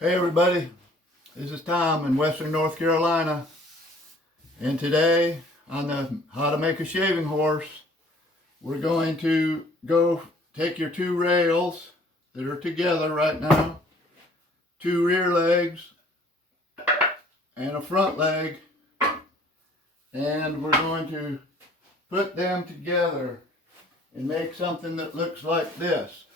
Hey everybody, this is Tom in Western North Carolina, and today on the How to Make a Shaving Horse, we're going to go take your two rails that are together right now, two rear legs and a front leg, and we're going to put them together and make something that looks like this.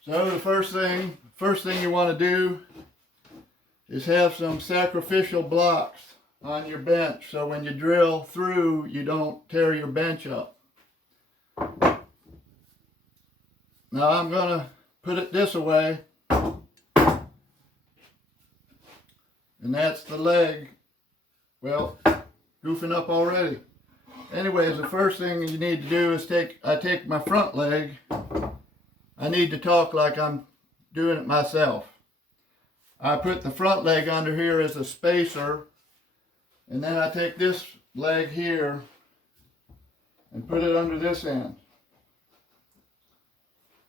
So the first thing you want to do is have some sacrificial blocks on your bench, so when you drill through, you don't tear your bench up. Now I'm going to put it this way, and that's the leg. Well, goofing up already. Anyways, the first thing you need to do is I take my front leg. I need to talk like I'm doing it myself. I put the front leg under here as a spacer, and then I take this leg here and put it under this end.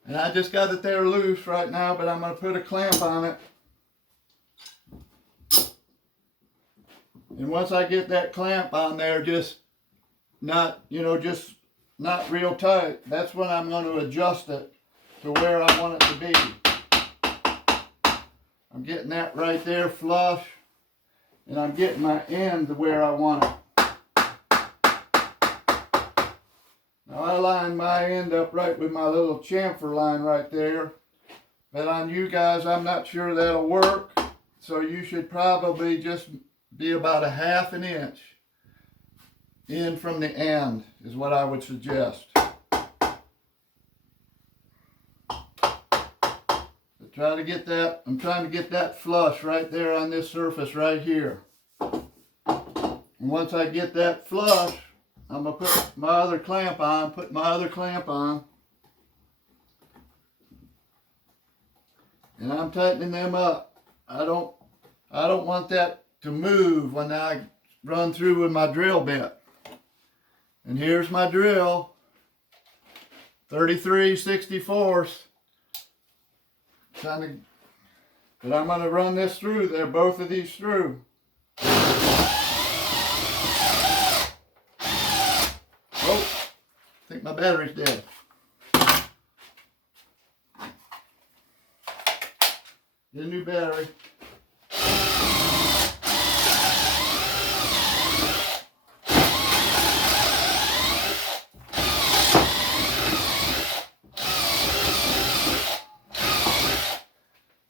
And I just got it there loose right now, but I'm going to put a clamp on it. And once I get that clamp on there, just not real tight, that's when I'm going to adjust it to where I want it to be. I'm getting that right there flush, and I'm getting my end to where I want it. Now I line my end up right with my little chamfer line right there, but on you guys I'm not sure that'll work, so you should probably just be about 1/2 inch in from the end is what I would suggest. Try to get that, I'm trying to get that flush right there on this surface right here. And once I get that flush, I'm going to put my other clamp on, and I'm tightening them up. I don't want that to move when I run through with my drill bit. And here's my drill, 33/64. But I'm going to run this through there, both of these through. Oh, I think my battery's dead. Get a new battery.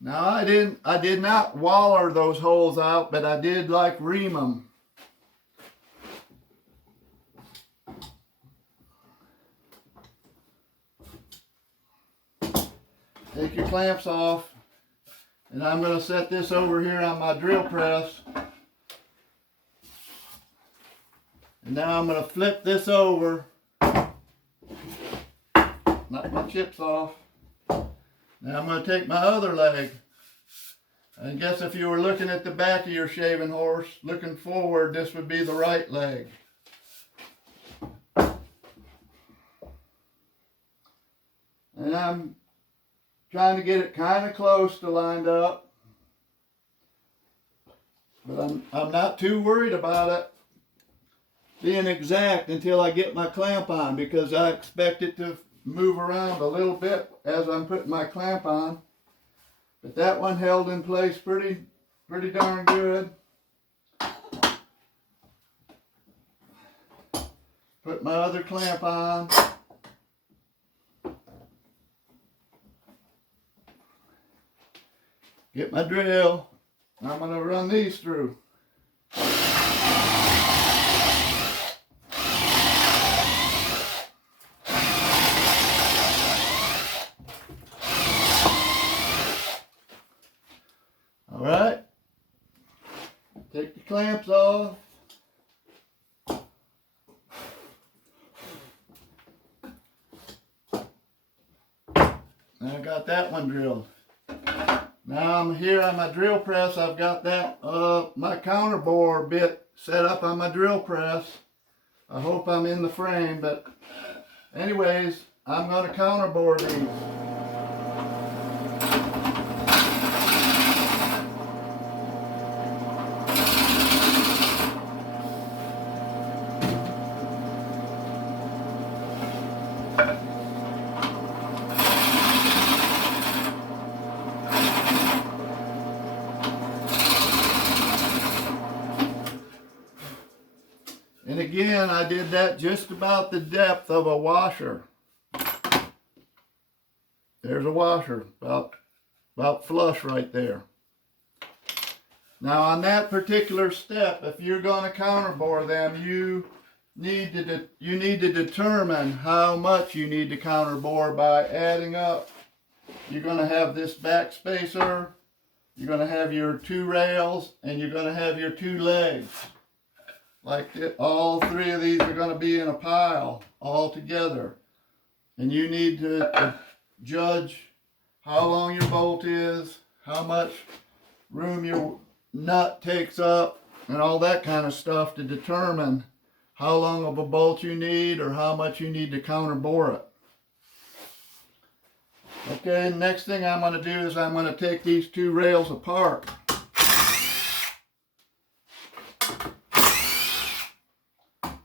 Now I did not waller those holes out, but I did ream them. Take your clamps off, and I'm going to set this over here on my drill press. And now I'm going to flip this over, knock my chips off. Now I'm going to take my other leg. I guess if you were looking at the back of your shaving horse, looking forward, this would be the right leg. And I'm trying to get it kind of close to lined up. But I'm not too worried about it being exact until I get my clamp on, because I expect it to move around a little bit as I'm putting my clamp on. But that one held in place pretty darn good. Put my other clamp on. Get my drill. I'm going to run these through. Alright, take the clamps off. And I got that one drilled. Now I'm here on my drill press. I've got that my counterbore bit set up on my drill press. I hope I'm in the frame, but Anyways, I'm going to counterbore these. And again, I did that just about the depth of a washer. There's a washer, about flush right there. Now on that particular step, if you're going to counterbore them, you need to determine how much you need to counterbore by adding up. You're going to have this back spacer, you're going to have your 2 rails, and you're going to have your 2 legs. Like this, all 3 of these are going to be in a pile all together. And you need to judge how long your bolt is, how much room your nut takes up, and all that kind of stuff to determine how long of a bolt you need or how much you need to counterbore it. Okay, next thing I'm going to do is I'm going to take these 2 rails apart.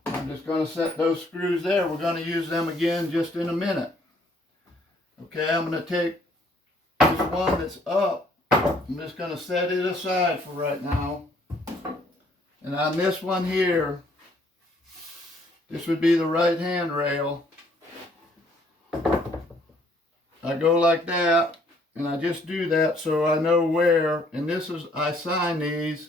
I'm just going to set those screws there. We're going to use them again just in a minute. Okay, I'm going to take this one that's up. I'm just going to set it aside for right now. And on this one here, this would be the right hand rail. I go like that, and I just do that so I know where. And this is, I sign these,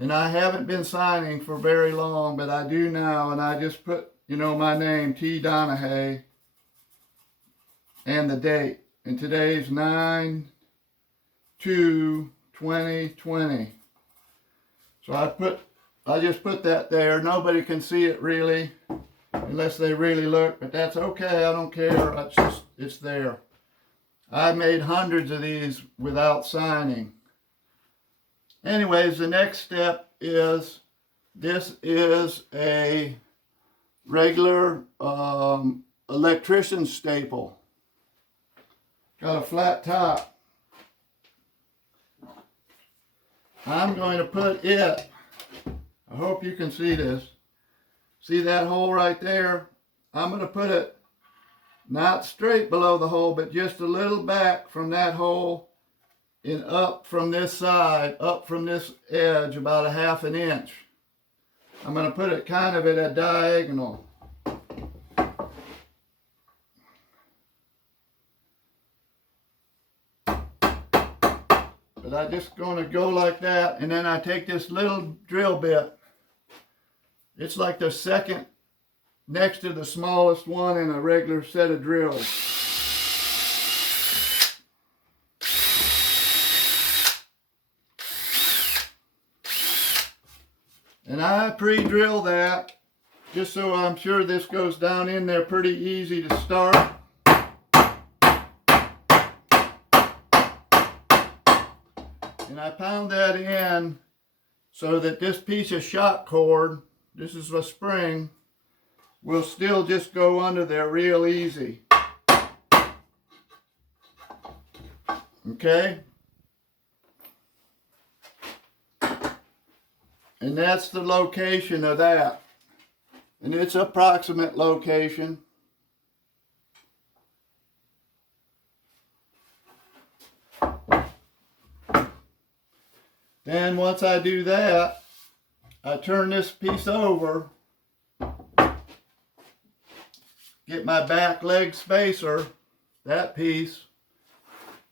and I haven't been signing for very long, but I do now, and I just put, you know, my name, T. Donahue, and the date. And today's 9/2/2020. So I just put that there. Nobody can see it really, unless they really look, but that's okay. I don't care. It's there. I made hundreds of these without signing. Anyways, the next step is, this is a regular electrician staple. Got a flat top. I'm going to put it, I hope you can see this. See that hole right there? I'm going to put it not straight below the hole, but just a little back from that hole and up from this side, up from this edge about 1/2 inch. I'm going to put it kind of at a diagonal. But I'm just going to go like that, and then I take this little drill bit. It's like the second next to the smallest one in a regular set of drills. And I pre-drill that just so I'm sure this goes down in there pretty easy to start. And I pound that in so that this piece of shock cord, this is a spring, will still just go under there real easy. Okay? And that's the location of that. And its approximate location. Then once I do that, I turn this piece over, get my back leg spacer, that piece,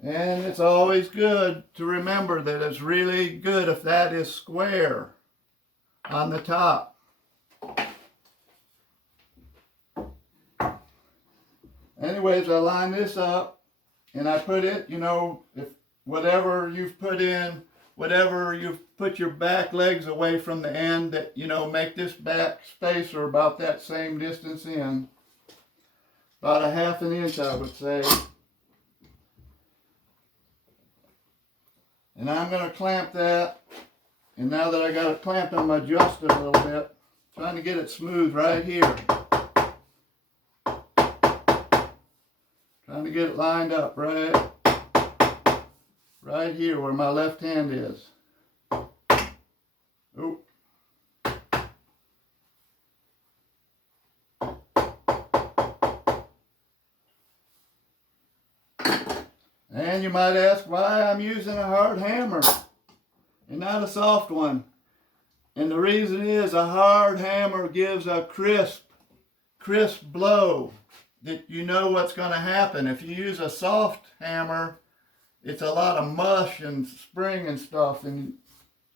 and it's always good to remember that it's really good if that is square on the top. Anyways, I line this up and I put it, you know, if whatever you've put in, whatever you've put your back legs away from the end, that, you know, make this back spacer about that same distance in. About 1/2 inch, I would say. And I'm going to clamp that. And now that I got it clamped, I'm going to adjust it a little bit. Trying to get it smooth right here. to get it lined up right here where my left hand is. Oop. And you might ask why I'm using a hard hammer and not a soft one. And the reason is a hard hammer gives a crisp blow that you know what's going to happen. If you use a soft hammer, it's a lot of mush and spring and stuff, and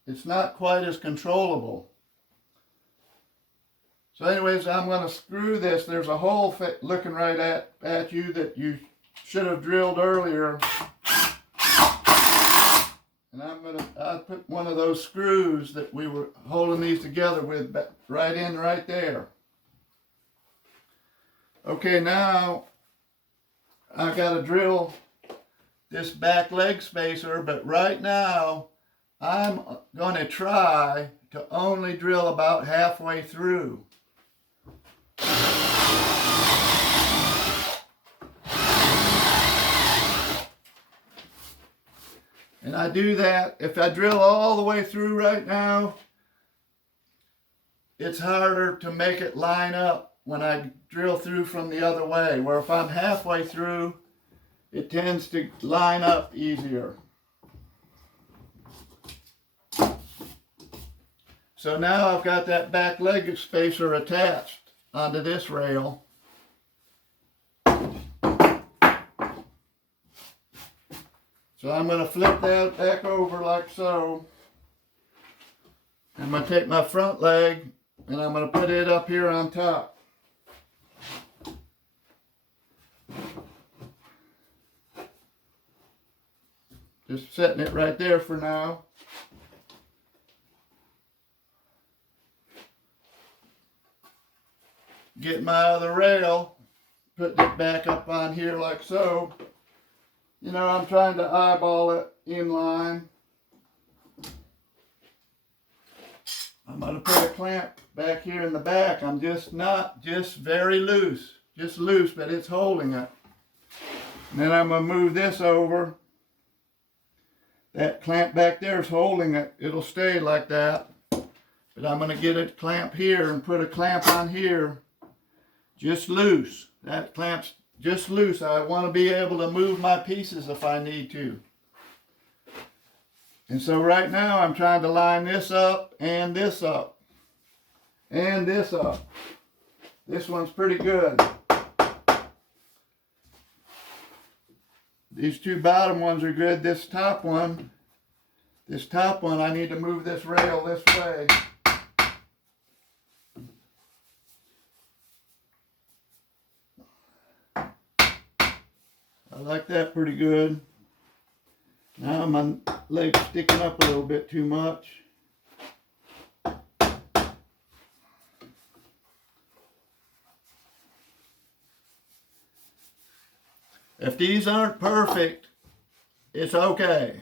it's not quite as controllable. So anyways, I'm going to screw this. There's a hole looking right at you that you should have drilled earlier. And I put one of those screws that we were holding these together with right there. Okay, now I got to drill this back leg spacer, but right now I'm going to try to only drill about halfway through. And I do that, if I drill all the way through right now, it's harder to make it line up when I drill through from the other way. Where if I'm halfway through, it tends to line up easier. So now I've got that back leg spacer attached onto this rail. So I'm going to flip that back over like so. I'm going to take my front leg and I'm going to put it up here on top. Just setting it right there for now. Get my other rail, put it back up on here like so. You know, I'm trying to eyeball it in line. I'm going to put a clamp back here in the back. I'm just very loose. Just loose, but it's holding it. And then I'm going to move this over. That clamp back there is holding it. It'll stay like that. But I'm going to get a clamp here and put a clamp on here. Just loose. That clamp's just loose. I want to be able to move my pieces if I need to. And so right now I'm trying to line this up and this up. And this up. This one's pretty good. These two bottom ones are good. This top one I need to move this rail this way. I like that pretty good. Now my leg's sticking up a little bit too much. If these aren't perfect, it's okay.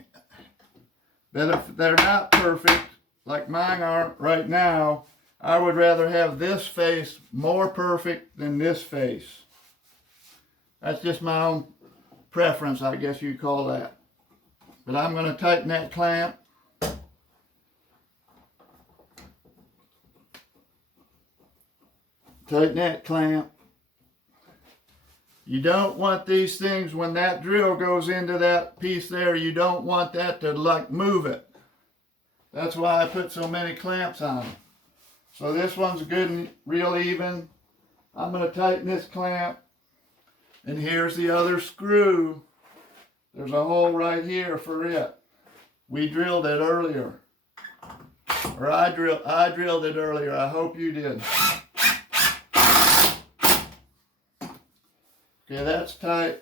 But if they're not perfect, like mine aren't right now, I would rather have this face more perfect than this face. That's just my own preference, I guess you'd call that. But I'm going to tighten that clamp. Tighten that clamp. You don't want these things, when that drill goes into that piece there, you don't want that to like move it. That's why I put so many clamps on it. So this one's good and real even. I'm going to tighten this clamp. And here's the other screw. There's a hole right here for it. We drilled it earlier. Or I drilled it earlier. I hope you did. Okay, that's tight.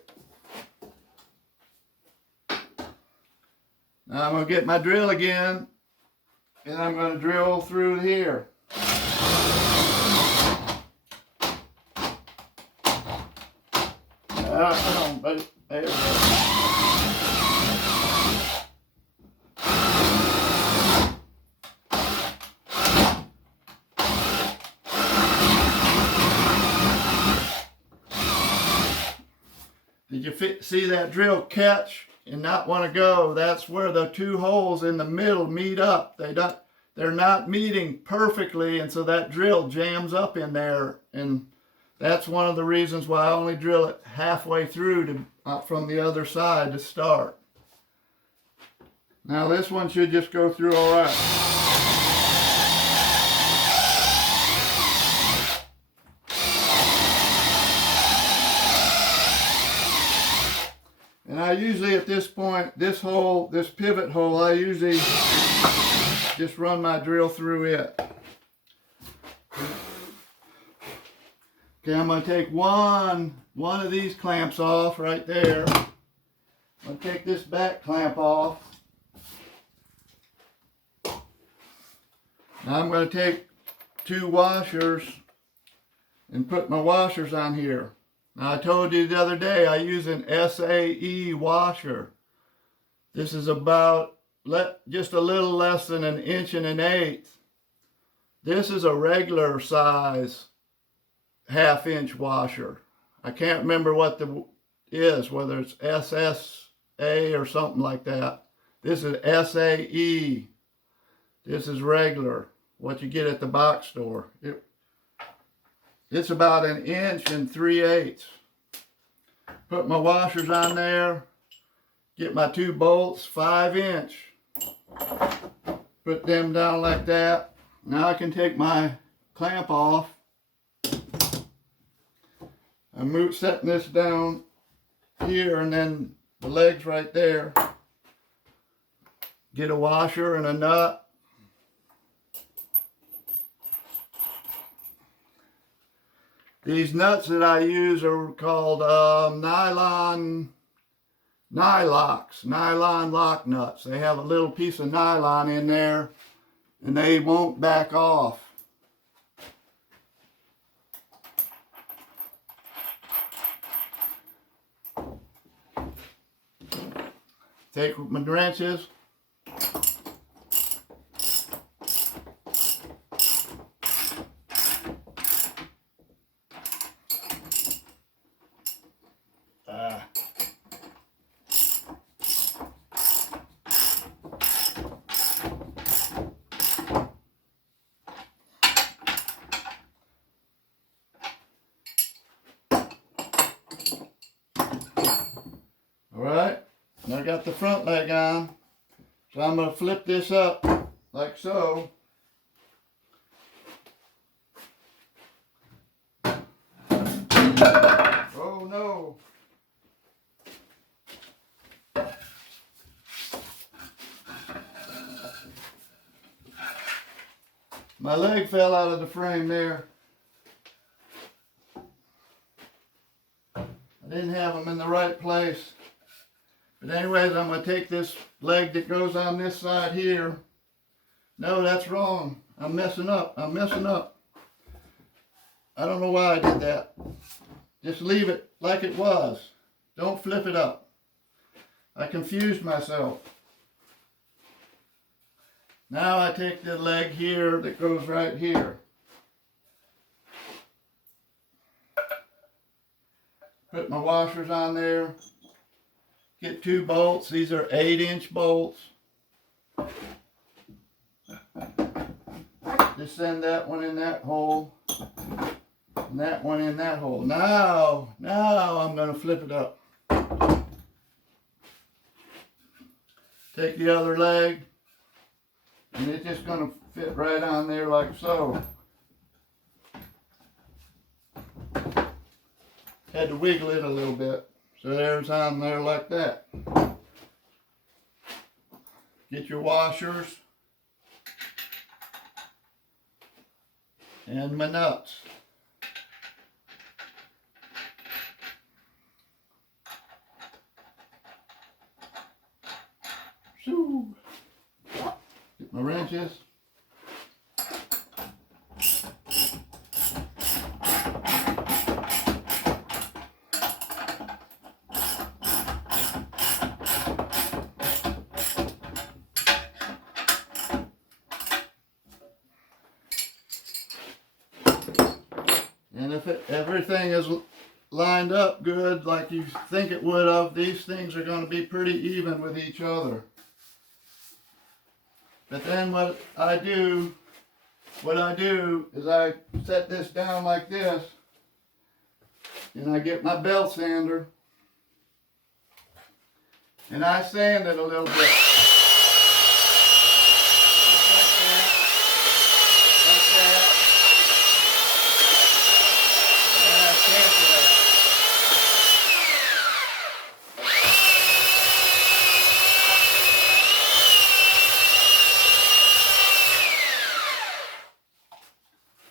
Now I'm going to get my drill again. And I'm going to drill through here. Come on, buddy. There we go. Did you see that drill catch and not want to go? That's where the two holes in the middle meet up. They're not meeting perfectly, and so that drill jams up in there, and that's one of the reasons why I only drill it halfway through from the other side to start. Now this one should just go through all right. And I usually at this point, this pivot hole, I usually just run my drill through it. Okay, I'm going to take one of these clamps off right there. I'm going to take this back clamp off. Now I'm going to take two washers and put my washers on here. Now I told you the other day I use an SAE washer. This is about just a little less than 1 1/8 inches. This is a regular size 1/2 inch washer. I can't remember what whether it's SSA or something like that. This is SAE. This is regular, what you get at the box store. It's about 1 3/8 inches. Put my washers on there. Get my 2 bolts, 5-inch. Put them down like that. Now I can take my clamp off. I'm setting this down here, and then the leg's right there. Get a washer and a nut. These nuts that I use are called nylon lock nuts. They have a little piece of nylon in there, and they won't back off. Take my wrenches. Alright, now I got the front leg on, so I'm going to flip this up like so. Oh no! My leg fell out of the frame there. I didn't have them in the right place. But anyways, I'm going to take this leg that goes on this side here. No, that's wrong. I'm messing up. I don't know why I did that. Just leave it like it was. Don't flip it up. I confused myself. Now I take the leg here that goes right here. Put my washers on there. Get 2 bolts. These are 8-inch bolts. Just send that one in that hole. And that one in that hole. Now I'm going to flip it up. Take the other leg. And it's just going to fit right on there like so. Had to wiggle it a little bit. So there's on there like that. Get your washers and my nuts. Get my wrenches. And if everything is lined up good like you think it would have, these things are going to be pretty even with each other. But then what I do is I set this down like this, and I get my belt sander, and I sand it a little bit.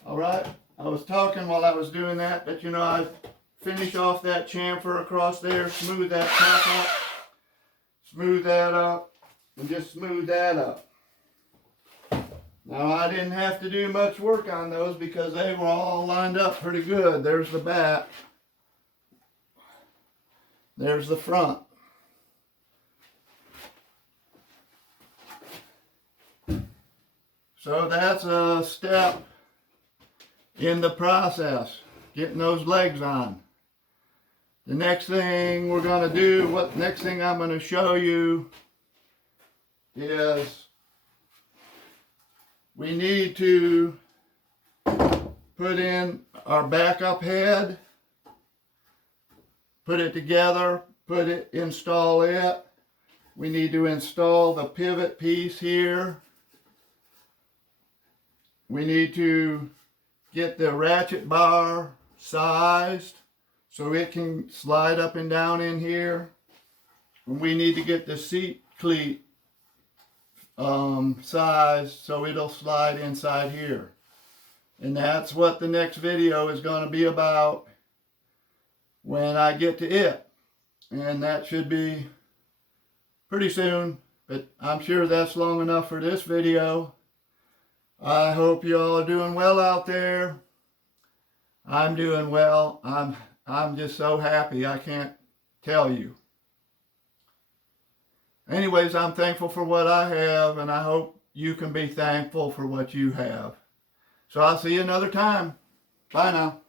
Alright, I was talking while I was doing that, but you know, I finish off that chamfer across there, smooth that top up, smooth that up, and just smooth that up. Now I didn't have to do much work on those because they were all lined up pretty good. There's the back. There's the front. So that's a step in the process, getting those legs on. The next thing we're going to do, next thing I'm going to show you is we need to put in our backup head, put it together, install it. We need to install the pivot piece here. We need to get the ratchet bar sized so it can slide up and down in here. And we need to get the seat cleat sized so it'll slide inside here. And that's what the next video is going to be about when I get to it. And that should be pretty soon, but I'm sure that's long enough for this video. I hope you all are doing well out there. I'm doing well. I'm just so happy I can't tell you. Anyways, I'm thankful for what I have, and I hope you can be thankful for what you have. So I'll see you another time. Bye now.